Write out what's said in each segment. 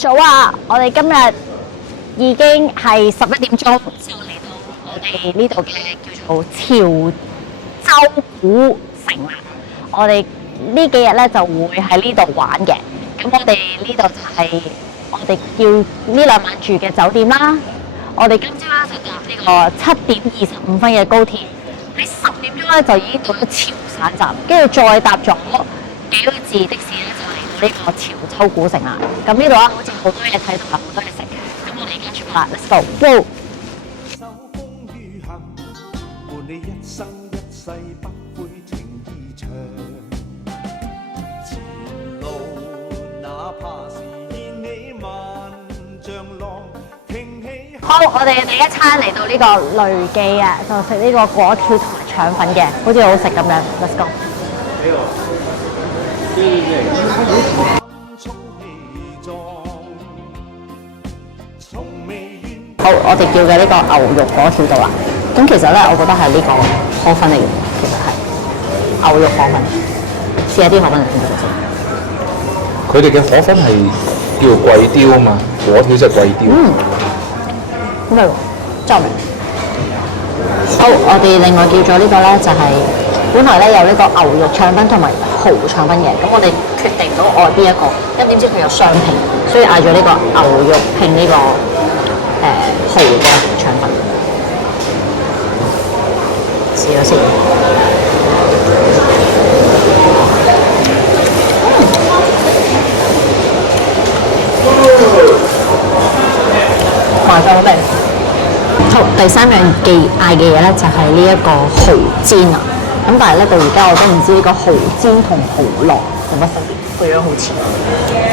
早啊！我哋今日已經係11點鐘，就嚟到我哋呢度嘅叫做潮州古城啦。我哋呢幾日咧就會喺呢度玩嘅。咁我哋呢度就係我哋叫呢兩晚住嘅酒店啦。我哋今朝咧就搭呢個7點25分嘅高鐵，喺10點鐘咧就已經到咗潮汕站，跟住再搭咗幾個字的士咧就嚟到呢個潮州古城啦。咁呢度啊，好似好多嘢睇同埋好多嘢食。咁我哋而家出發啦 ，Let's go！ 受風雨行，伴你一生一世不會停依長。前路哪怕是掀起萬丈浪，挺起。好，我哋第一餐嚟到呢個雷記啊，就食呢個果條同埋腸粉嘅，好似好食咁樣。Let's go！ 好，我哋叫嘅呢個牛肉果條到啦。咁其實咧，我覺得係呢個河粉嚟嘅，其實係牛肉河粉。試下啲河粉嚟先先。佢哋嘅河粉係叫做貴雕啊嘛，果條即係貴雕。好味喎，真係味。好，我哋另外叫咗呢個咧，就係本來咧有呢個牛肉腸粉同埋蠔腸粉嘅，咁我哋決定唔到愛邊一個，因為點知佢有雙拼，所以嗌咗呢個牛肉拼呢個蠔嘅腸粉。試咗先。麻醬好味。好，第三樣嗌嘅嘢咧就係呢一個蠔煎啊。咁但係咧到而家我都唔知呢個蠔煎同蠔烙有乜分別，個樣好似。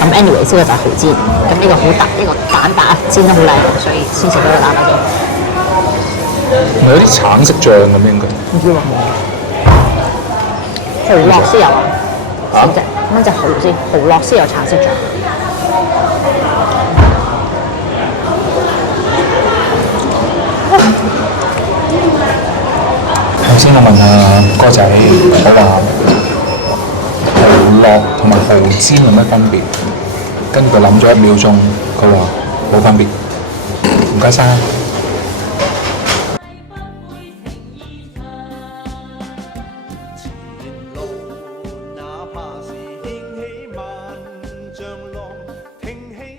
咁 anyway 呢個就係蠔煎，咁呢個好大，呢個蛋白煎得好靚，所以先食到個蛋白嘅。咪有啲橙色醬咁應該。唔知喎。蠔烙先有啊？啊？乜隻蠔先？蠔烙先有橙色醬。頭先我問阿哥仔，我話蠔烙同埋蠔煎有乜分別？跟住佢諗咗1秒鐘，佢話冇分別。唔該晒。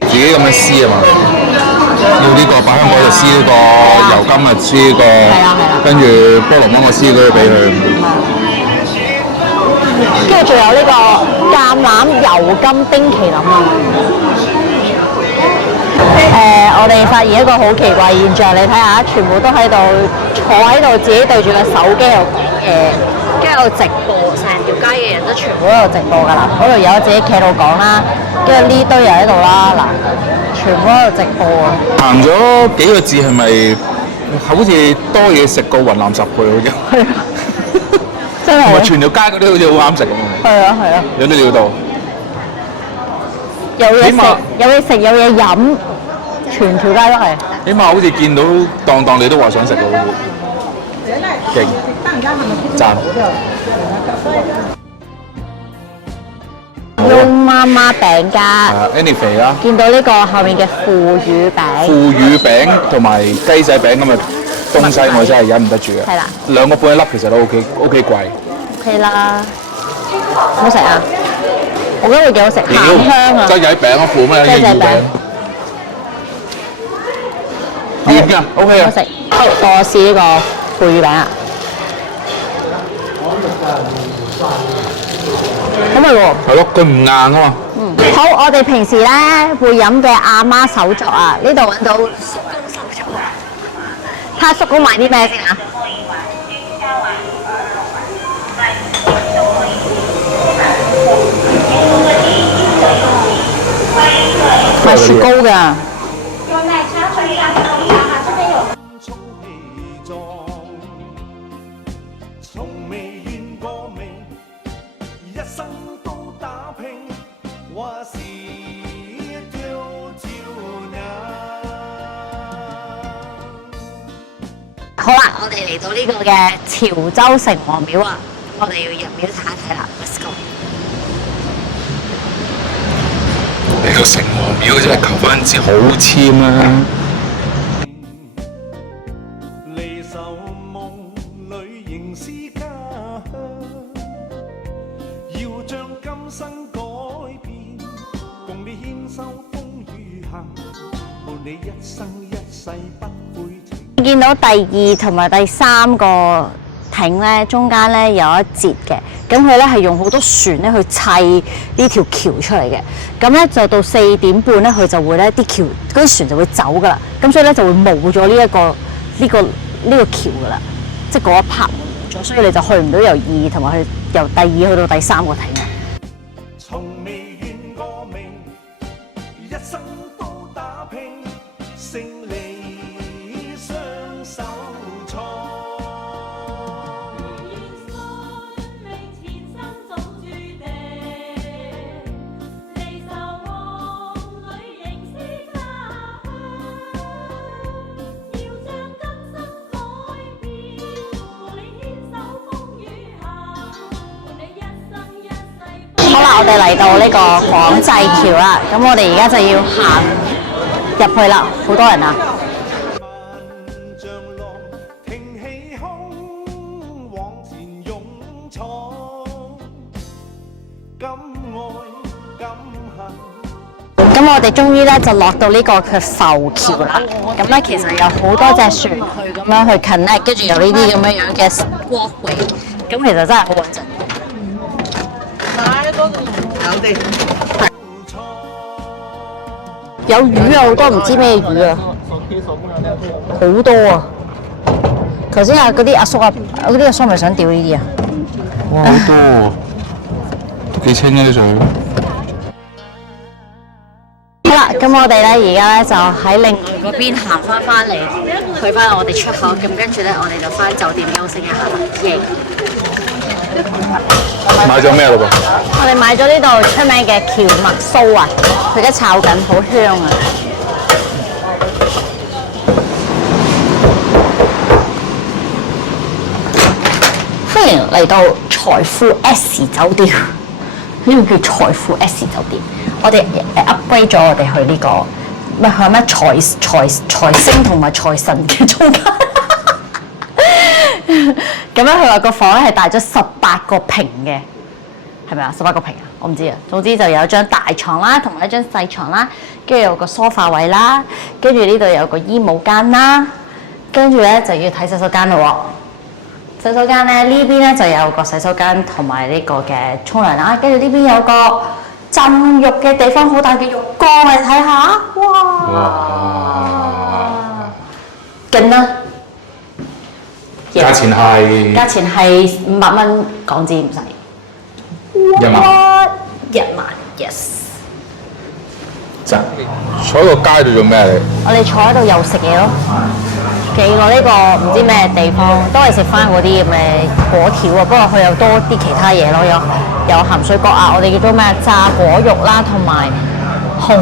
自己咁樣撕啊嘛，要呢個擺香港就撕呢個，油甘啊撕呢個，跟住菠蘿芒我撕嗰啲俾佢。跟住仲有呢個橄欖油甘冰淇淋啊！我哋發現一個好奇怪現象，你睇下，全部都喺度坐喺度，自己對住個手機度講嘢，跟住喺度直播，成條街嘅人都全部喺度直播㗎啦。嗰度有自己企度講啦，跟住呢堆又喺度啦，嗱，全部喺度直播啊！行咗幾個字係咪好似多嘢食過雲南10倍好似？係啊，真係。同埋全條街嗰啲好似好啱食咁。係啊係啊。有啲料到。有嘢食，有嘢食，有嘢飲，全條街都係。起碼好似見到檔你都話想食嘅好似。勁。讚。翁媽媽餅家。Annie 肥啦。見到呢個後面嘅腐乳餅。腐乳餅同埋雞仔餅咁嘅東西，我真係忍唔得住嘅。係啦。2個半一粒其實都 OK 貴。OK 啦。好食啊！我覺得會幾好食，鹹香啊！雞仔餅啊，腐咩？雞仔餅。甜㗎 ，OK 啊。好食。好，到我試呢個腐乳餅啊！好味喎！係咯，佢唔硬啊嘛。好，我哋平時咧會飲嘅阿媽手作啊，呢度揾到叔公手作啊！睇下叔公買啲咩先啊！買雪糕㗎。有奶茶可以拿走一下哈，這邊有。從未怨過命，一生都打拼，話是一條條眼。好啦，我哋嚟到呢個嘅潮州城隍廟啊，我哋要入廟睇一睇啦。Let's go！嚟到城隍廟真係求翻支好籤啦！離愁夢裏仍是家鄉，要將今生改變，共你牽手風雨行，伴你一生一世不會停。見到第2同埋第3個艇咧，中間咧有一節嘅，咁佢咧係用好多船咧去砌呢條橋出嚟嘅。咁咧就到4點半咧，佢就會咧啲啲船就會走噶啦。咁所以咧就會冇咗呢個橋噶啦，即係嗰一 part 冇咗，所以你就去唔到由2同埋由第2去到第3個艇啦。從未怨過命，一生都打拼，勝利雙手創。好啦，我哋嚟到呢個廣濟橋啦，咁我哋而家就要行入去啦，好多人啊！萬丈浪挺起胸，往前勇闖，敢愛敢恨。咁我哋終於咧就落到呢個嘅浮橋啦。咁咧其實有好多隻船去咁樣去 connect，跟住有呢啲咁樣嘅 walkway。咁其實真係好穩陣。有魚啊，好多唔知咩魚啊，好多啊！頭先嗰啲阿叔咪想釣呢啲啊？哇，好多喎，都幾清嘅啲水。好啦，咁我哋咧而家咧就喺另外嗰邊行翻嚟，去翻我哋出口。咁跟住咧，我哋就翻酒店休息一下啦。耶！買咗咩嘞噃？我哋買咗呢度出名嘅蕎麥酥啊，佢而家炒緊，好香啊！歡迎嚟到財富 S 酒店，呢個叫財富 S 酒店。我哋upgrade 咗我哋去呢個，唔係佢咩財星同埋財神嘅中間。咁樣佢話個房咧係大咗18個平嘅，係咪啊？18個平啊？我唔知啊。總之就有一張大床啦，同埋一張細床啦，跟住有個梳化位啦，跟住呢度有個衣帽間啦，跟住咧就要睇洗手間咯喎。洗手間咧呢邊咧就有個洗手間同埋呢個嘅沖涼啦，跟住呢邊有個浸浴嘅地方，好大嘅浴缸，你睇下，哇！勁啦！價錢係500蚊港紙唔使1萬，1萬 yes。真坐喺個街度做咩你？我哋坐喺度又食嘢咯，幾個呢個唔知咩地方，都係食翻嗰啲咁嘅果條啊。不過佢又多啲其他嘢咯，有鹹水角啊，我哋叫做咩炸果肉啦，同埋紅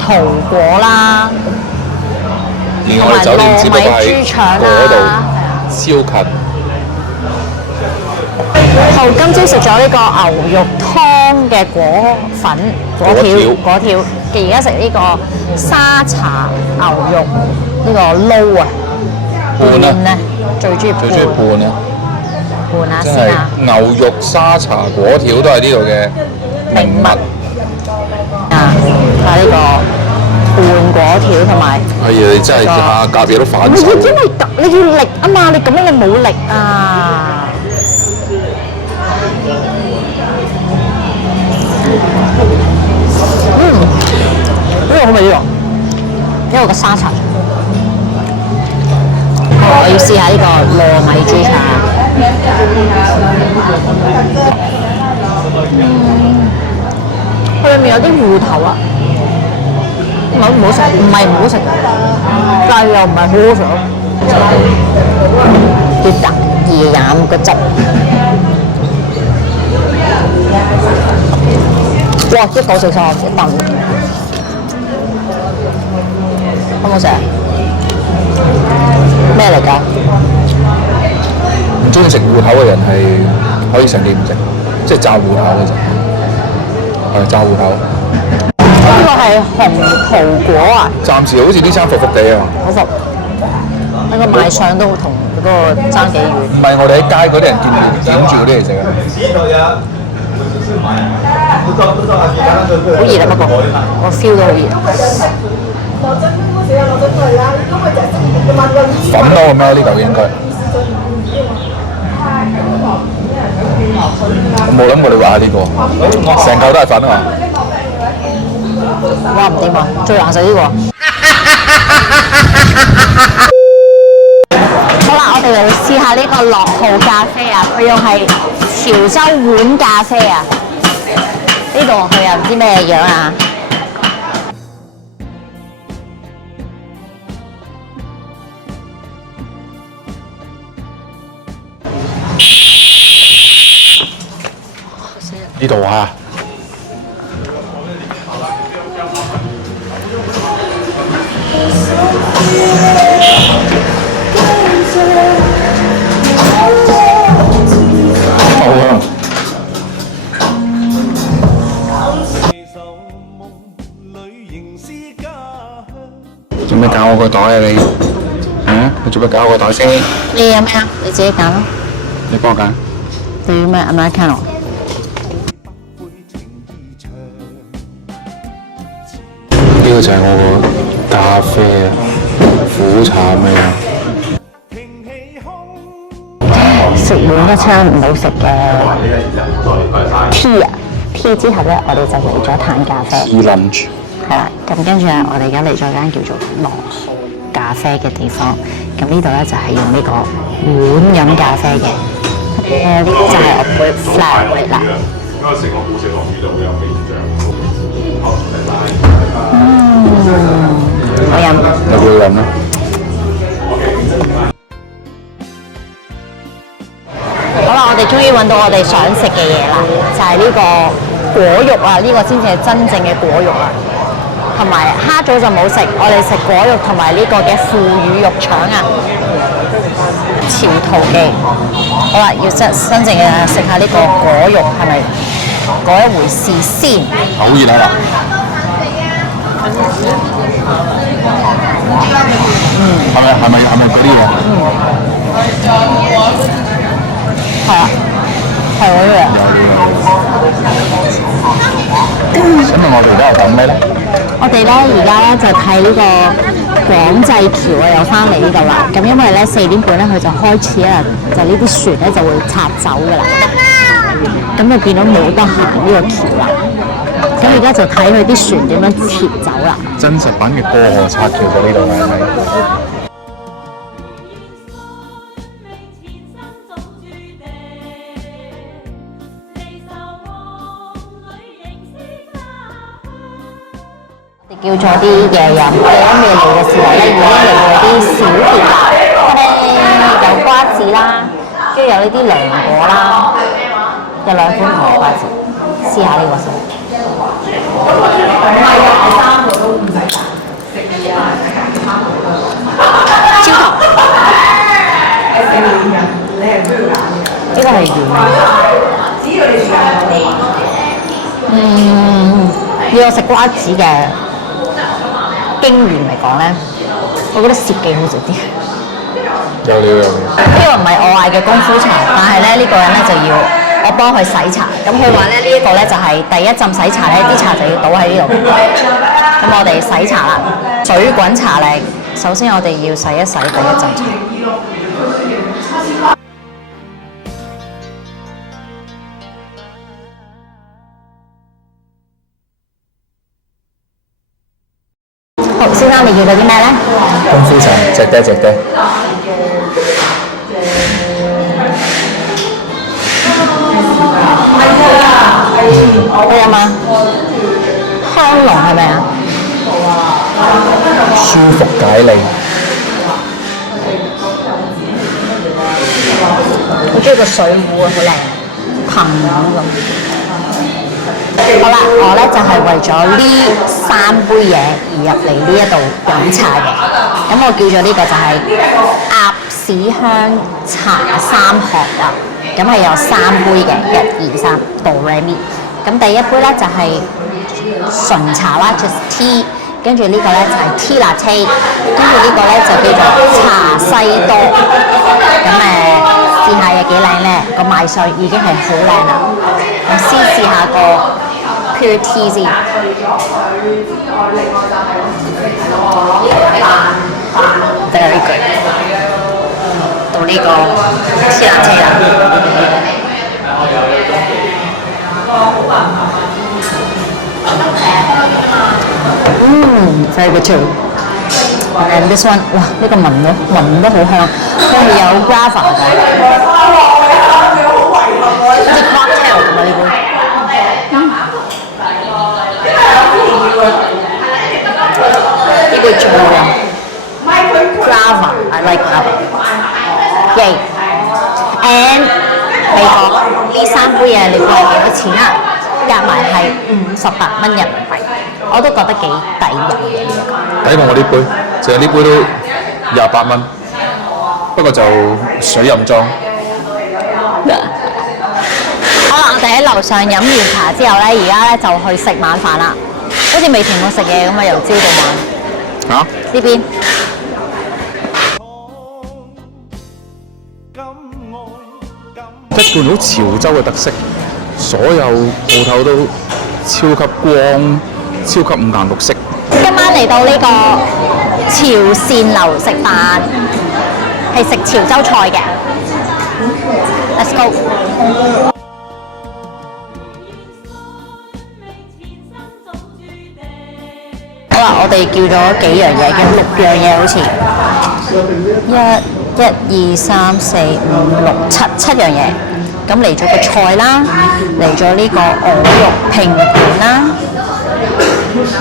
桃果啦，而我哋酒店只不過係嗰度超近。好，今朝食咗呢個牛肉湯嘅果粉、果條嘅，而家食呢個沙茶牛肉呢個撈啊，拌啊，最中意拌啊！拌下真先啊！係牛肉沙茶果條都係呢度嘅名物啊！睇下呢個拌果條同埋，哎呀！你真係下夾嘢都反手。因為你要力啊嘛，你咁樣你冇力啊！呢個好味呢個，因為個沙茶。我要試下呢個糯米豬茶。佢裏面有啲芋頭啊，唔係唔好食，唔係唔好食，但係又唔係好好食咯。要特意飲個汁。哇！1943一啖，好唔好食啊？咩嚟㗎？唔中意食芋頭嘅人係可以成年唔食，即係炸芋頭嘅啫，係炸芋頭。個係紅桃果啊，暫時好似呢餐服服地啊，好服。呢個賣相都同嗰個爭幾遠。唔係我哋喺街嗰啲人點住嗰啲嚟食啊。好熱啊，不過我 feel 到好熱。粉多咁樣呢嚿應該。我冇諗過你話呢個，成嚿都係粉啊！哇唔掂啊，最難食呢個。好啦，我哋嚟試下呢個樂號咖啡啊，佢又係潮州碗咖啡啊。呢度佢又唔知咩樣啊。呢度啊！好啊！做咩搞我個袋啊你？你做咩搞我個袋先？你有咩啊？你自己揀咯。你幫我揀。你要咩 Americano？呢個就係我個咖啡啊，苦茶味啊。食完一餐唔好食嘅 tea 啊 ，tea 之後咧，我哋就嚟咗嘆咖啡。Tea lunch。係啦，咁跟住啊，我哋而家嚟咗間叫做樂號咖啡嘅地方。咁呢度咧就係用呢個碗飲咖啡嘅。呢個就係我杯 flat white 啦。好飲。有冇飲啊？好啦，我哋終於揾到我哋想食嘅嘢啦，就係呢個果肉啊，呢個先至係真正嘅果肉啊。同埋蝦棗就冇食，我哋食果肉同埋呢個嘅腐乳肉腸啊。潮陶記，好啦，要真正嘅食下呢個果肉係咪嗰一回事先？好熱啊！係咪嗰啲嘢？係啊，係嗰啲啊。請問我哋而家係等咩咧？我哋咧而家咧就睇呢個廣濟橋啊，又翻嚟呢度啦。咁因為咧4點半咧佢就開始啊，就呢啲船咧就會拆走㗎啦。咁就變咗冇得行呢個橋啦。咁而家就睇佢啲船點樣撤走啦。真實版嘅過河拆橋喺呢度係咪？叫咗啲嘢飲，我哋喺未嚟嘅時候咧，已經嚟咗啲小店啦。有瓜子啦，跟住有呢啲涼果啦，有2款唔同瓜子，試下呢個先。焦糖，呢個係軟。要我食瓜子嘅經驗嚟講咧，我覺得攝記好食啲。有料有料。呢個唔係我嗌嘅功夫茶，但係咧呢個人咧就要我幫佢洗茶。咁佢話咧呢一個咧就係第一浸洗茶咧，啲茶就要倒喺呢度。咁我哋洗茶啦，水滾茶嚟。首先我哋要洗一洗第一浸茶。好，先生你要咗啲咩咧？功夫茶，隻爹。好飲嗎？香濃係咪啊？舒服解膩。我中意個水壺啊，好靚，噴咁。好啦，我咧就係為咗呢3杯嘢而入嚟呢一度飲茶嘅。咁我叫咗呢個就係鴨屎香茶3殼啊。咁係有3杯嘅，1、2、3 Do Re Mi。咁第一杯咧就係純茶啦 just tea， 跟住呢個咧就係 tea latte， 跟住呢個咧就叫做茶西多。咁試下有幾靚咧，個賣相已經係好靚啦。咁先試下個 pure tea 先。就係呢句，到呢個 tea latte 啦。very good too。And this one， 哇！呢個聞都好香，佢係有 guava 嘅，好似 cocktail 咁啊呢杯。呢杯最好飲 ，guava，I like guava。Yay！ And 美國呢3杯嘢，你估係幾多錢啊？夾埋係58蚊人民幣，我都覺得幾抵飲嘅。抵過我呢杯，淨係呢杯都28蚊，不過就水飲裝。好啦，我哋喺樓上飲完茶之後咧，而家咧就去食晚飯啦。好似未停過食嘢咁啊，由朝到晚。嚇？呢邊。一貫好潮州嘅特色，所有鋪頭都超級光、超級五顏六色。今晚嚟到呢個潮汕樓食飯，係食潮州菜嘅。Let's go！ 好啦，我哋叫咗幾樣嘢，叫6樣嘢好似。1、2、3、4、5、6、7樣嘢。咁嚟咗個菜啦，嚟咗呢個鵝肉拼盤啦，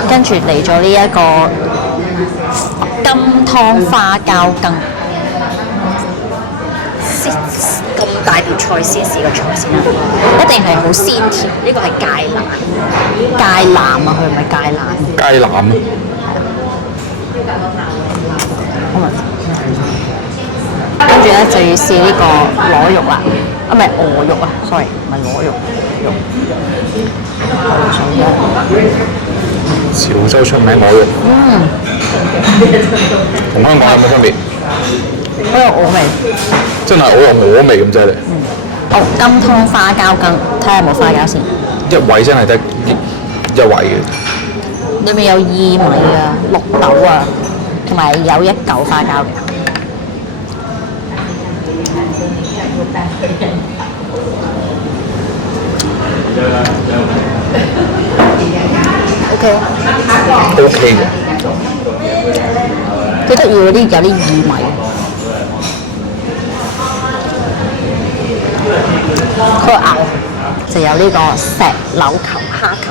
跟住嚟咗呢一個金湯花膠羹。咁大碟菜先試個菜先啦，一定係好鮮甜。呢個係芥蘭，芥藍啊，佢唔係芥蘭。芥藍啊！跟住咧就要試呢個螺肉啦，唔係鵝肉啊 ，sorry， 唔係螺肉，肉。潮州出名鵝肉。同香港有冇分別？好有鵝味。真係好有鵝味咁犀利。金湯花膠羹，睇下有冇花膠先。一位真係得一位嘅。裏面有薏米啊、綠豆啊，同埋有一嚿花膠嘅。OK 嘅。幾得意嗰啲有啲薏米。佢個牛就有呢個石榴球、蝦球、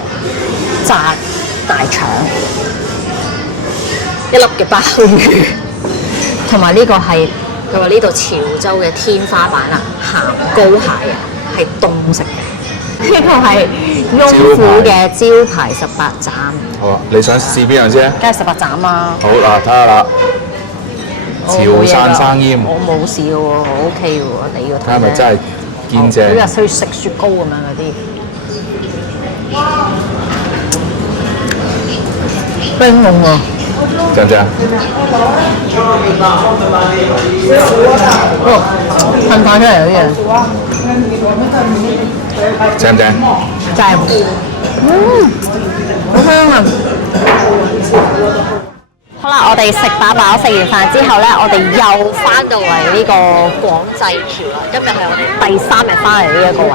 炸大腸、一粒嘅鮑魚，同埋呢個係佢話呢度潮州嘅天花板啊，鹹膏蟹啊，係凍食嘅。呢個係翁府嘅招牌18斬。好啊，你想試邊樣先？梗係18斬啦。好嗱，睇下啦。潮汕生醃。我冇試過喎，我 OK 喎，你要睇。睇下咪真係堅正。好似去食雪糕咁樣嗰啲。冰凍喎。正唔正？噴發出嚟嗰啲嘢。正唔正？正。好香啊！好啦，我哋食飽飽，食完飯之後咧，我哋又翻到嚟呢個廣濟橋啦。今日係我哋第3日翻嚟呢一個位。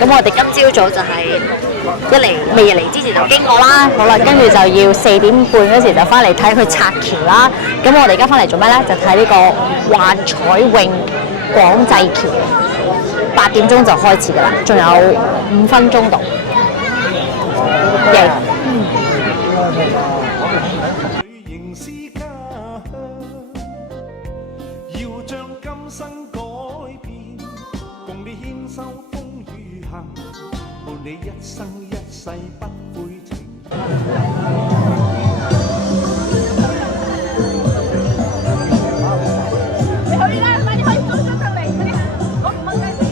咁我哋今朝早就係未嚟之前就經過啦。好啦，跟住就要4點半嗰時就翻嚟睇佢拆橋啦。咁我哋而家翻嚟做咩咧？就睇呢個幻彩詠廣濟橋。8點鐘就開始㗎啦，仲有5分鐘到。你一生一世不悔情。你可以啦，快啲可以裝上嚟嗰啲，5蚊雞票。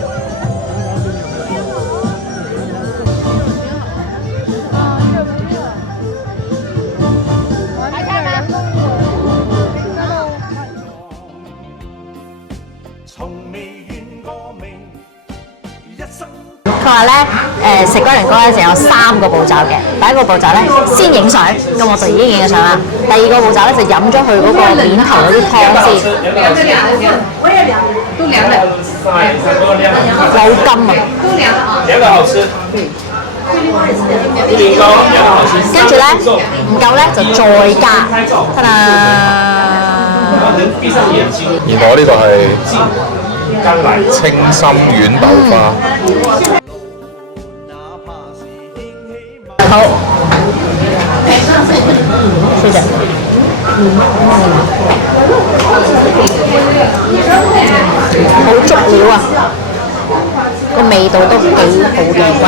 啊，呢個話咧食龜苓膏咧就有3個步驟嘅。第一個步驟咧先影相，咁我就已經影咗相啦。第二個步驟咧就飲咗佢嗰個面頭嗰啲湯先。我也涼，都涼的。有金啊！兩個好吃。年糕兩個好吃。跟住咧唔夠咧就再加，得啦。閉上眼睛。原來呢個係清心丸豆花。好，謝謝。好足料啊！個味道都幾好嘅龜苓膏。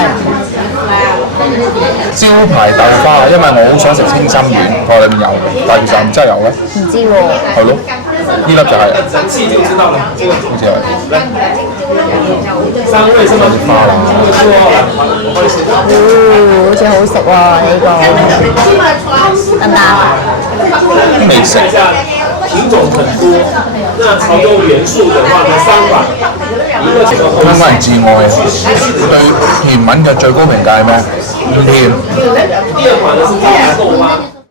招牌豆花，因為我好想食清心丸，佢裏面有，但係其實唔真係有咧。唔知喎。係咯，呢粒就係、好似係。花啦。好似好食喎呢個，得唔得？未食。品種很多，那潮州元素的話呢，3款，一個香港人至愛對甜品嘅最高評價係咩？甜。第二款呢是花豆花。